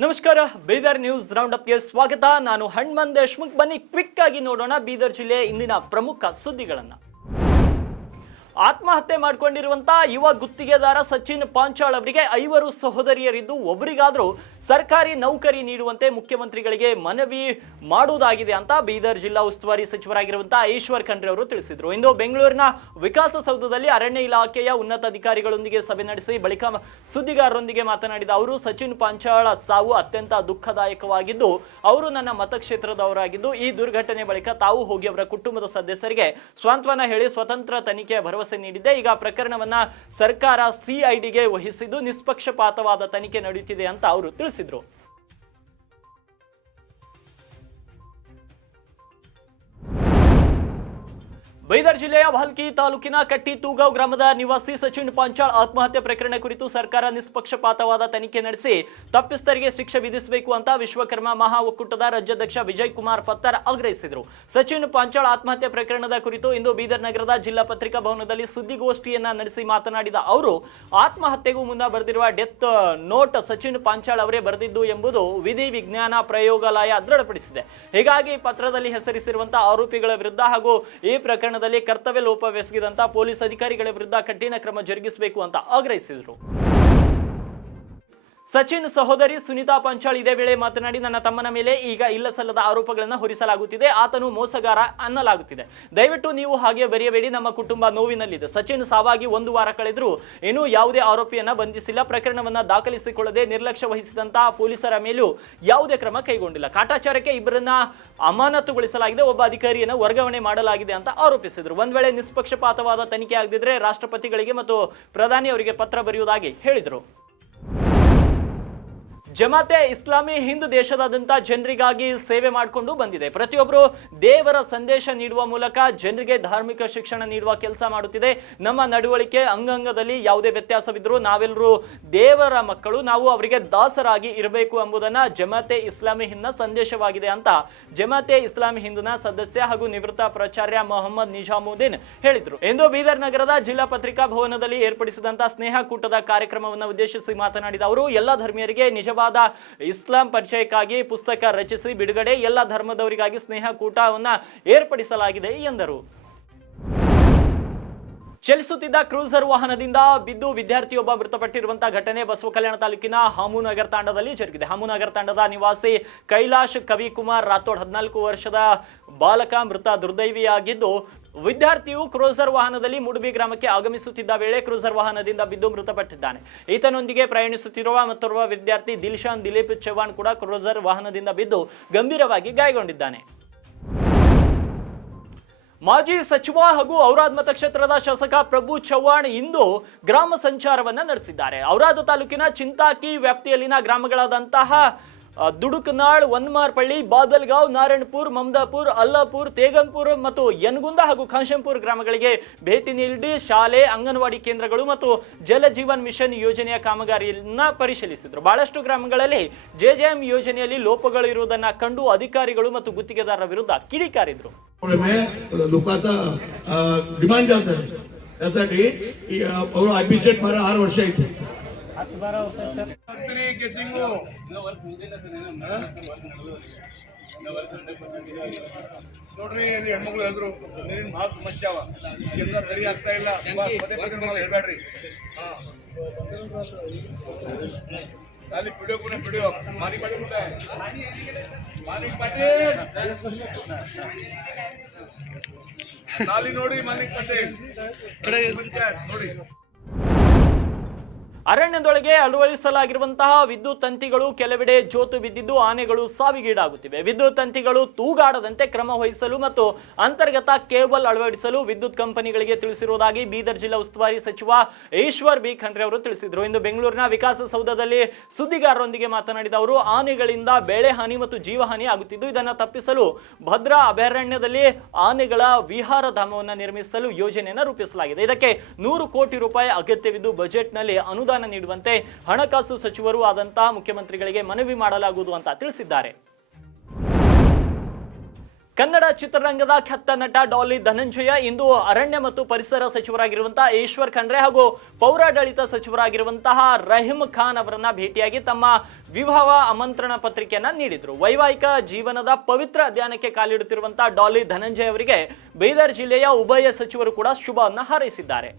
ನಮಸ್ಕಾರ Bidar news round ಅಪ್ಗೆ ಸ್ವಾಗತ. ನಾನು ಹನುಮಂತ್ ದೇಶ್ಮುಖ್. ಬನ್ನಿ ಕ್ವಿಕ್ ಆಗಿ ನೋಡೋಣ ಬೀದರ್ ಜಿಲ್ಲೆಯ ಇಂದಿನ ಪ್ರಮುಖ ಸುದ್ದಿಗಳನ್ನು. ಆತ್ಮಹತ್ಯೆ ಮಾಡಿಕೊಂಡಿರುವಂತಹ ಯುವ ಗುತ್ತಿಗೆದಾರ ಸಚಿನ್ ಪಾಂಚಾಳ್ ಅವರಿಗೆ 5 ಸಹೋದರಿಯರಿದ್ದು ಒಬ್ಬರಿಗಾದರೂ ಸರ್ಕಾರಿ ನೌಕರಿ ನೀಡುವಂತೆ ಮುಖ್ಯಮಂತ್ರಿಗಳಿಗೆ ಮನವಿ ಮಾಡುವುದಾಗಿದೆ ಅಂತ ಬೀದರ್ ಜಿಲ್ಲಾ ಉಸ್ತುವಾರಿ ಸಚಿವರಾಗಿರುವಂತಹ ಈಶ್ವರ್ ಖಂಡ್ರೆ ಅವರು ತಿಳಿಸಿದರು. ಇಂದು ಬೆಂಗಳೂರಿನ ವಿಕಾಸಸೌಧದಲ್ಲಿ ಅರಣ್ಯ ಇಲಾಖೆಯ ಉನ್ನತ ಅಧಿಕಾರಿಗಳೊಂದಿಗೆ ಸಭೆ ನಡೆಸಿ ಬಳಿಕ ಸುದ್ದಿಗಾರರೊಂದಿಗೆ ಮಾತನಾಡಿದ ಅವರು, ಸಚಿನ್ ಪಾಂಚಾಳ್ ಸಾವು ಅತ್ಯಂತ ದುಃಖದಾಯಕವಾಗಿದ್ದು ಅವರು ನನ್ನ ಮತಕ್ಷೇತ್ರದವರಾಗಿದ್ದು ಈ ದುರ್ಘಟನೆ ಬಳಿಕ ತಾವು ಹೋಗಿ ಅವರ ಕುಟುಂಬದ ಸದಸ್ಯರಿಗೆ ಸಾಂತ್ವನ ಹೇಳಿ ಸ್ವತಂತ್ರ ತನಿಖೆಯ ಭರವಸೆ ನೀಡಿದ್ದೆ. ಈಗ ಪ್ರಕರಣವನ್ನ ಸರ್ಕಾರ ಸಿಐಡಿಗೆ ವಹಿಸಿದ್ದು ನಿಷ್ಪಕ್ಷಪಾತವಾದ ತನಿಖೆ ನಡೆಯುತ್ತಿದೆ ಅಂತ ಅವರು ತಿಳಿಸಿದರು. ಬೀದರ್ ಜಿಲ್ಲೆಯ ಭಾಲ್ಕಿ ತಾಲೂಕಿನ ಕಟ್ಟಿ ತೂಗಾವ್ ಗ್ರಾಮದ ನಿವಾಸಿ ಸಚಿನ್ ಪಾಂಚಾಳ್ ಆತ್ಮಹತ್ಯೆ ಪ್ರಕರಣ ಕುರಿತು ಸರ್ಕಾರ ನಿಷ್ಪಕ್ಷಪಾತವಾದ ತನಿಖೆ ನಡೆಸಿ ತಪ್ಪಿತಸ್ಥರಿಗೆ ಶಿಕ್ಷೆ ವಿಧಿಸಬೇಕು ಅಂತ ವಿಶ್ವಕರ್ಮ ಮಹಾ ಒಕ್ಕೂಟದ ರಾಜ್ಯಾಧ್ಯಕ್ಷ ವಿಜಯ್ ಕುಮಾರ್ ಪತ್ತರ್ ಆಗ್ರಹಿಸಿದರು. ಸಚಿನ್ ಪಾಂಚಾಳ್ ಆತ್ಮಹತ್ಯೆ ಪ್ರಕರಣದ ಕುರಿತು ಇಂದು ಬೀದರ್ ನಗರದ ಜಿಲ್ಲಾ ಪತ್ರಿಕಾ ಭವನದಲ್ಲಿ ಸುದ್ದಿಗೋಷ್ಠಿಯನ್ನ ನಡೆಸಿ ಮಾತನಾಡಿದ ಅವರು, ಆತ್ಮಹತ್ಯೆಗೂ ಮುನ್ನ ಬರೆದಿರುವ ಡೆತ್ ನೋಟ್ ಸಚಿನ್ ಪಾಂಚಾಳ್ ಅವರೇ ಬರೆದಿದ್ದು ಎಂಬುದು ವಿಧಿ ವಿಜ್ಞಾನ ಪ್ರಯೋಗಾಲಯ ದೃಢಪಡಿಸಿದೆ. ಹೀಗಾಗಿ ಪತ್ರದಲ್ಲಿ ಹೆಸರಿಸಿರುವಂತಹ ಆರೋಪಿಗಳ ವಿರುದ್ಧ ಹಾಗೂ ಈ ಪ್ರಕರಣ ಕರ್ತವ್ಯ ಲೋಪವೆಸಗಿದಂತ ಪೊಲೀಸ್ ಅಧಿಕಾರಿಗಳ ವಿರುದ್ಧ ಕಠಿಣ ಕ್ರಮ ಜರುಗಿಸಬೇಕು ಅಂತ ಆಗ್ರಹಿಸಿದರು. ಸಚಿನ್ ಸಹೋದರಿ ಸುನೀತಾ ಪಾಂಚಾಳ್ ಇದೇ ವೇಳೆ ಮಾತನಾಡಿ, ನನ್ನ ತಮ್ಮನ ಮೇಲೆ ಈಗ ಇಲ್ಲಸಲ್ಲದ ಆರೋಪಗಳನ್ನು ಹೊರಿಸಲಾಗುತ್ತಿದೆ, ಆತನು ಮೋಸಗಾರ ಅನ್ನಲಾಗುತ್ತಿದೆ. ದಯವಿಟ್ಟು ನೀವು ಹಾಗೆ ಬರೆಯಬೇಡಿ, ನಮ್ಮ ಕುಟುಂಬ ನೋವಿನಲ್ಲಿದೆ. ಸಚಿನ್ ಸಾವಾಗಿ 1 ವಾರ ಕಳೆದರೂ ಇನ್ನೂ ಯಾವುದೇ ಆರೋಪಿಯನ್ನ ಬಂಧಿಸಿಲ್ಲ. ಪ್ರಕರಣವನ್ನ ದಾಖಲಿಸಿಕೊಳ್ಳದೆ ನಿರ್ಲಕ್ಷ್ಯ ವಹಿಸಿದಂತಹ ಪೊಲೀಸರ ಮೇಲೂ ಯಾವುದೇ ಕ್ರಮ ಕೈಗೊಂಡಿಲ್ಲ. ಕಾಟಾಚಾರಕ್ಕೆ 2ರನ್ನ ಅಮಾನತುಗೊಳಿಸಲಾಗಿದೆ, ಒಬ್ಬ ಅಧಿಕಾರಿಯನ್ನು ವರ್ಗಾವಣೆ ಮಾಡಲಾಗಿದೆ ಅಂತ ಆರೋಪಿಸಿದರು. ಒಂದ್ ವೇಳೆ ನಿಷ್ಪಕ್ಷಪಾತವಾದ ತನಿಖೆ ಆಗದಿದ್ರೆ ರಾಷ್ಟ್ರಪತಿಗಳಿಗೆ ಮತ್ತು ಪ್ರಧಾನಿ ಅವರಿಗೆ ಪತ್ರ ಬರೆಯುವುದಾಗಿ ಹೇಳಿದರು. ಜಮಾತೆ ಇಸ್ಲಾಮಿ ಹಿಂದ್ ದೇಶದಾದ್ಯಂತ ಜನರಿಗಾಗಿ ಸೇವೆ ಮಾಡಿಕೊಂಡು ಬಂದಿದೆ. ಪ್ರತಿಯೊಬ್ಬರು ದೇವರ ಸಂದೇಶ ನೀಡುವ ಮೂಲಕ ಜನರಿಗೆ ಧಾರ್ಮಿಕ ಶಿಕ್ಷಣ ನೀಡುವ ಕೆಲಸ ಮಾಡುತ್ತಿದೆ. ನಮ್ಮ ನಡವಳಿಕೆ ಅಂಗಾಂಗದಲ್ಲಿ ಯಾವುದೇ ವ್ಯತ್ಯಾಸವಿದ್ರೂ ನಾವೆಲ್ಲರೂ ದೇವರ ಮಕ್ಕಳು, ನಾವು ಅವರಿಗೆ ದಾಸರಾಗಿ ಇರಬೇಕು ಎಂಬುದನ್ನ ಜಮಾತೆ ಇಸ್ಲಾಮಿ ಹಿಂದ್ನ ಸಂದೇಶವಾಗಿದೆ ಅಂತ ಜಮಾತೆ ಇಸ್ಲಾಮಿ ಹಿಂದ್ನ ಸದಸ್ಯ ಹಾಗೂ ನಿವೃತ್ತ ಪ್ರಾಚಾರ್ಯ ಮೊಹಮ್ಮದ್ ನಿಜಾಮುದ್ದೀನ್ ಹೇಳಿದ್ರು. ಇಂದು ಬೀದರ್ ನಗರದ ಜಿಲ್ಲಾ ಪತ್ರಿಕಾ ಭವನದಲ್ಲಿ ಏರ್ಪಡಿಸಿದಂತಹ ಸ್ನೇಹ ಕೂಟದ ಕಾರ್ಯಕ್ರಮವನ್ನು ಉದ್ದೇಶಿಸಿ ಮಾತನಾಡಿದ ಅವರು, ಎಲ್ಲ ಧರ್ಮೀಯರಿಗೆ ನಿಜವಾದ ಇಸ್ಲಾಂ ಪರಿಚಯಕ್ಕಾಗಿ ಪುಸ್ತಕ ರಚಿಸಿ ಬಿಡುಗಡೆ, ಎಲ್ಲ ಧರ್ಮದವರಿಗಾಗಿ ಸ್ನೇಹ ಕೂಟವನ್ನ ಏರ್ಪಡಿಸಲಾಗಿದೆ ಎಂದರು. ಚಲಿಸುತ್ತಿದ್ದ ಕ್ರೂಸರ್ ವಾಹನದಿಂದ ಬಿದ್ದು ವಿದ್ಯಾರ್ಥಿಯೊಬ್ಬ ಮೃತಪಟ್ಟಿರುವಂತಹ ಘಟನೆ ಬಸವಕಲ್ಯಾಣ ತಾಲೂಕಿನ ಹಾಮುನಗರ್ ತಾಂಡದಲ್ಲಿ ಜರುಗಿದೆ. ಹಾಮುನಗರ್ ತಾಂಡದ ನಿವಾಸಿ ಕೈಲಾಶ್ ಕವಿಕುಮಾರ್ ರಾಥೋಡ್ 14 ವರ್ಷದ ಬಾಲಕ ಮೃತ ದುರ್ದೈವಿಯಾಗಿದ್ದು, ವಿದ್ಯಾರ್ಥಿಯು ಕ್ರೂಸರ್ ವಾಹನದಲ್ಲಿ ಮುಡುಬಿ ಗ್ರಾಮಕ್ಕೆ ಆಗಮಿಸುತ್ತಿದ್ದ ವೇಳೆ ಕ್ರೂಸರ್ ವಾಹನದಿಂದ ಬಿದ್ದು ಮೃತಪಟ್ಟಿದ್ದಾನೆ. ಈತನೊಂದಿಗೆ ಪ್ರಯಾಣಿಸುತ್ತಿರುವ ಮತ್ತೋರ್ವ ವಿದ್ಯಾರ್ಥಿ ದಿಲ್ಶಾನ್ ದಿಲೀಪ್ ಚವ್ಹಾಣ್ ಕೂಡ ಕ್ರೂಸರ್ ವಾಹನದಿಂದ ಬಿದ್ದು ಗಂಭೀರವಾಗಿ ಗಾಯಗೊಂಡಿದ್ದಾನೆ. ಮಾಜಿ ಸಚಿವ ಹಾಗೂ ಔರಾದ್ ಮತಕ್ಷೇತ್ರದ ಶಾಸಕ ಪ್ರಭು ಚವ್ಹಾಣ್ ಇಂದು ಗ್ರಾಮ ಸಂಚಾರವನ್ನ ನಡೆಸಿದ್ದಾರೆ. ಔರಾದ್ ತಾಲೂಕಿನ ಚಿಂತಾಕಿ ವ್ಯಾಪ್ತಿಯಲ್ಲಿನ ಗ್ರಾಮಗಳಾದಂತಹ ದುಡುಕನಾಳ್, ವನ್ಮಾರ್ಪಳ್ಳಿ, ಬಾದಲ್ಗಾಂವ್, ನಾರಾಯಣಪುರ್, ಮಮದಾಪುರ್, ಅಲ್ಲಾಪುರ್, ತೇಗಂಪುರ್ ಮತ್ತು ಯನಗುಂದ ಹಾಗೂ ಖಾಶಂಪುರ್ ಗ್ರಾಮಗಳಿಗೆ ಭೇಟಿ ನೀಡಿ ಶಾಲೆ, ಅಂಗನವಾಡಿ ಕೇಂದ್ರಗಳು ಮತ್ತು ಜಲ ಜೀವನ್ ಮಿಷನ್ ಯೋಜನೆಯ ಕಾಮಗಾರಿಯನ್ನ ಪರಿಶೀಲಿಸಿದರು. ಬಹಳಷ್ಟು ಗ್ರಾಮಗಳಲ್ಲಿ ಜೆಜೆಎಂ ಯೋಜನೆಯಲ್ಲಿ ಲೋಪಗಳು ಇರುವುದನ್ನು ಕಂಡು ಅಧಿಕಾರಿಗಳು ಮತ್ತು ಗುತ್ತಿಗೆದಾರರ ವಿರುದ್ಧ ಕಿಡಿಕಾರಿದರು. लोकांचा डिमांड जास्त आहे, त्यासाठी आयपीसेट मारा 6 वर्ष इथे ನೋಡ್ರಿ ಇಲ್ಲಿ ಹೆಣ್ಮಕ್ಳು ಹೇಳಿದ್ರು ನೀರಿನ ಭಾಳ ಸಮಸ್ಯೆ ಅವ, ಕೆಲಸ ಸರಿ ಆಗ್ತಾ ಇಲ್ಲ, ಪದೇ ಪದೇ ನಾವು ಹೇಳ್ಬೇಡ್ರಿ. ಅಲ್ಲಿ ಪಿಡಿಯೋ ಕೂಡ ಪಿಡಿಯೋ ಮಾರಿ ಪಾಟೀಲ್ ಮಾಲಿಕ್ ಪಾಟೀಲ್ ನಾಲಿ ನೋಡಿ, ಮಾಲಿಕ್ ಪಾಟೀಲ್ ಪಂಚಾಯತ್ ನೋಡಿ. ಅರಣ್ಯದೊಳಗೆ ಅಳವಡಿಸಲಾಗಿರುವಂತಹ ವಿದ್ಯುತ್ ತಂತಿಗಳು ಕೆಲವೆಡೆ ಜೋತು ಬಿದ್ದಿದ್ದು ಆನೆಗಳು ಸಾವಿಗೀಡಾಗುತ್ತಿವೆ. ವಿದ್ಯುತ್ ತಂತಿಗಳು ತೂಗಾಡದಂತೆ ಕ್ರಮ ವಹಿಸಲು ಮತ್ತು ಅಂತರ್ಗತ ಕೇಬಲ್ ಅಳವಡಿಸಲು ವಿದ್ಯುತ್ ಕಂಪನಿಗಳಿಗೆ ತಿಳಿಸಿರುವುದಾಗಿ ಬೀದರ್ ಜಿಲ್ಲಾ ಉಸ್ತುವಾರಿ ಸಚಿವ ಈಶ್ವರ್ ಬಿ ಖಂಡ್ರೆ ಅವರು ತಿಳಿಸಿದರು. ಇಂದು ಬೆಂಗಳೂರಿನ ವಿಕಾಸಸೌಧದಲ್ಲಿ ಸುದ್ದಿಗಾರರೊಂದಿಗೆ ಮಾತನಾಡಿದ ಅವರು, ಆನೆಗಳಿಂದ ಬೆಳೆ ಹಾನಿ ಮತ್ತು ಜೀವಹಾನಿ ಆಗುತ್ತಿದ್ದು ಇದನ್ನು ತಪ್ಪಿಸಲು ಭದ್ರಾ ಅಭಯಾರಣ್ಯದಲ್ಲಿ ಆನೆಗಳ ವಿಹಾರ ಧಾಮವನ್ನು ನಿರ್ಮಿಸಲು ಯೋಜನೆಯನ್ನು ರೂಪಿಸಲಾಗಿದೆ. ಇದಕ್ಕೆ 100 ಕೋಟಿ ರೂಪಾಯಿ ಅಗತ್ಯವಿದ್ದು ಬಜೆಟ್ನಲ್ಲಿ ಅನುದಾನ ನೀಡುವಂತೆ ಹಣಕಾಸು ಸಚಿವರು ಆದಂತಹ ಮುಖ್ಯಮಂತ್ರಿಗಳಿಗೆ ಮನವಿ ಮಾಡಲಾಗುವುದು ಅಂತ ತಿಳಿಸಿದ್ದಾರೆ. ಕನ್ನಡ ಚಿತ್ರರಂಗದ ಖ್ಯಾತ ನಟ ಡಾಲಿ ಧನಂಜಯ ಇಂದು ಅರಣ್ಯ ಮತ್ತು ಪರಿಸರ ಸಚಿವರಾಗಿರುವಂತಹ ಈಶ್ವರ್ ಖಂಡ್ರೆ ಹಾಗೂ ಪೌರಾಡಳಿತ ಸಚಿವರಾಗಿರುವಂತಹ ರಹೀಂ ಖಾನ್ ಅವರನ್ನ ಭೇಟಿಯಾಗಿ ತಮ್ಮ ವಿವಾಹ ಆಮಂತ್ರಣ ಪತ್ರಿಕೆಯನ್ನ ನೀಡಿದ್ರು. ವೈವಾಹಿಕ ಜೀವನದ ಪವಿತ್ರ ಅಧ್ಯಯನಕ್ಕೆ ಕಾಲಿಡುತ್ತಿರುವಂತಹ ಡಾಲಿ ಧನಂಜಯ ಅವರಿಗೆ ಬೀದರ್ ಜಿಲ್ಲೆಯ ಉಭಯ ಸಚಿವರು ಕೂಡ ಶುಭವನ್ನ ಹಾರೈಸಿದ್ದಾರೆ.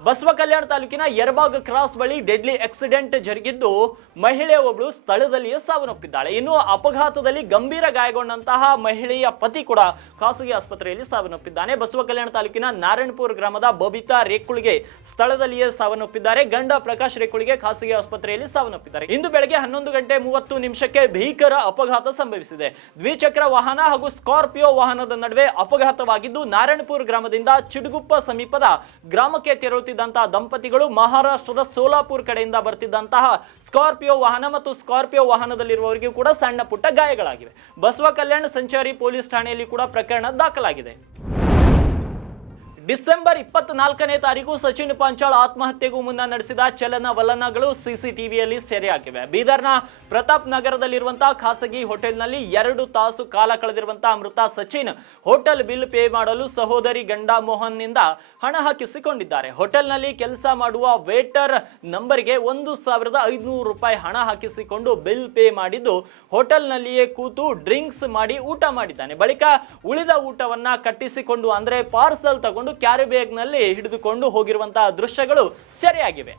ಬಸವ ಕಲ್ಯಾಣ ತಾಲೂಕಿನ ಯರಬಾಗ್ ಕ್ರಾಸ್ ಬಳಿ ಡೆಡ್ಲಿ ಆಕ್ಸಿಡೆಂಟ್ ಜರುಗಿದ್ದು ಮಹಿಳೆ ಒಬ್ಬಳು ಸ್ಥಳದಲ್ಲಿಯೇ ಸಾವನ್ನಪ್ಪಿದ್ದಾಳೆ. ಇನ್ನು ಅಪಘಾತದಲ್ಲಿ ಗಂಭೀರ ಗಾಯಗೊಂಡಂತಹ ಮಹಿಳೆಯ ಪತಿ ಕೂಡ ಖಾಸಗಿ ಆಸ್ಪತ್ರೆಯಲ್ಲಿ ಸಾವನ್ನಪ್ಪಿದ್ದಾನೆ. ಬಸವ ಕಲ್ಯಾಣ ತಾಲೂಕಿನ ನಾರಾಯಣಪುರ ಗ್ರಾಮದ ಬಬಿತಾ ರೇಕುಳಿಗೆ ಸ್ಥಳದಲ್ಲಿಯೇ ಸಾವನ್ನಪ್ಪಿದ್ದಾರೆ. ಗಂಡ ಪ್ರಕಾಶ್ ರೇಕುಳಿಗೆ ಖಾಸಗಿ ಆಸ್ಪತ್ರೆಯಲ್ಲಿ ಸಾವನ್ನಪ್ಪಿದ್ದಾರೆ. ಇಂದು ಬೆಳಗ್ಗೆ 11:30 ಭೀಕರ ಅಪಘಾತ ಸಂಭವಿಸಿದೆ. ದ್ವಿಚಕ್ರ ವಾಹನ ಹಾಗೂ ಸ್ಕಾರ್ಪಿಯೋ ವಾಹನದ ನಡುವೆ ಅಪಘಾತವಾಗಿದ್ದು ನಾರಾಯಣಪುರ ಗ್ರಾಮದಿಂದ ಚಿಡುಗುಪ್ಪ ಸಮೀಪದ ಗ್ರಾಮಕ್ಕೆ ತೆರಳುತ್ತಿದ್ದಂತಹ ದಂಪತಿಗಳು ಮಹಾರಾಷ್ಟ್ರದ ಸೋಲಾಪುರ್ ಕಡೆಯಿಂದ ಬರ್ತಿದ್ದಂತಹ ಸ್ಕಾರ್ಪಿಯೋ ವಾಹನ ಮತ್ತು ಸ್ಕಾರ್ಪಿಯೋ ವಾಹನದಲ್ಲಿರುವವರಿಗೂ ಕೂಡ ಸಣ್ಣ ಪುಟ್ಟ ಗಾಯಗಳಾಗಿವೆ. ಬಸವ ಕಲ್ಯಾಣ ಸಂಚಾರಿ ಪೊಲೀಸ್ ಠಾಣೆಯಲ್ಲಿ ಕೂಡ ಪ್ರಕರಣ ದಾಖಲಾಗಿದೆ. ಡಿಸೆಂಬರ್ 24ನೇ ತಾರೀಕು ಸಚಿನ್ ಪಾಂಚಾಳ್ ಆತ್ಮಹತ್ಯೆಗೂ ಮುನ್ನ ನಡೆಸಿದ ಚಲನವಲನಗಳು ಸಿಸಿಟಿವಿಯಲ್ಲಿ ಸೆರೆಯಾಗಿವೆ. ಬೀದರ್ನ ಪ್ರತಾಪ್ ನಗರದಲ್ಲಿರುವಂತಹ ಖಾಸಗಿ ಹೋಟೆಲ್ನಲ್ಲಿ 2 ತಾಸು ಕಾಲ ಕಳೆದಿರುವಂತಹ ಮೃತ ಸಚಿನ್ ಹೋಟೆಲ್ ಬಿಲ್ ಪೇ ಮಾಡಲು ಸಹೋದರಿ ಗಂಡ ಮೋಹನ್ನಿಂದ ಹಣ ಹಾಕಿಸಿಕೊಂಡಿದ್ದಾರೆ. ಹೋಟೆಲ್ನಲ್ಲಿ ಕೆಲಸ ಮಾಡುವ ವೇಟರ್ ನಂಬರ್ಗೆ 1,500 ರೂಪಾಯಿ ಹಣ ಹಾಕಿಸಿಕೊಂಡು ಬಿಲ್ ಪೇ ಮಾಡಿದ್ದು ಹೋಟೆಲ್ನಲ್ಲಿಯೇ ಕೂತು ಡ್ರಿಂಕ್ಸ್ ಮಾಡಿ ಊಟ ಮಾಡಿದ್ದಾನೆ. ಬಳಿಕ ಉಳಿದ ಊಟವನ್ನ ಕಟ್ಟಿಸಿಕೊಂಡು ಅಂದ್ರೆ ಪಾರ್ಸಲ್ ತಗೊಂಡು ಕ್ಯಾರಿ ಬ್ಯಾಗ್ ನಲ್ಲಿ ಹಿಡಿದುಕೊಂಡು ಹೋಗಿರುವಂತಹ ದೃಶ್ಯಗಳು ಸೆರೆಯಾಗಿವೆ.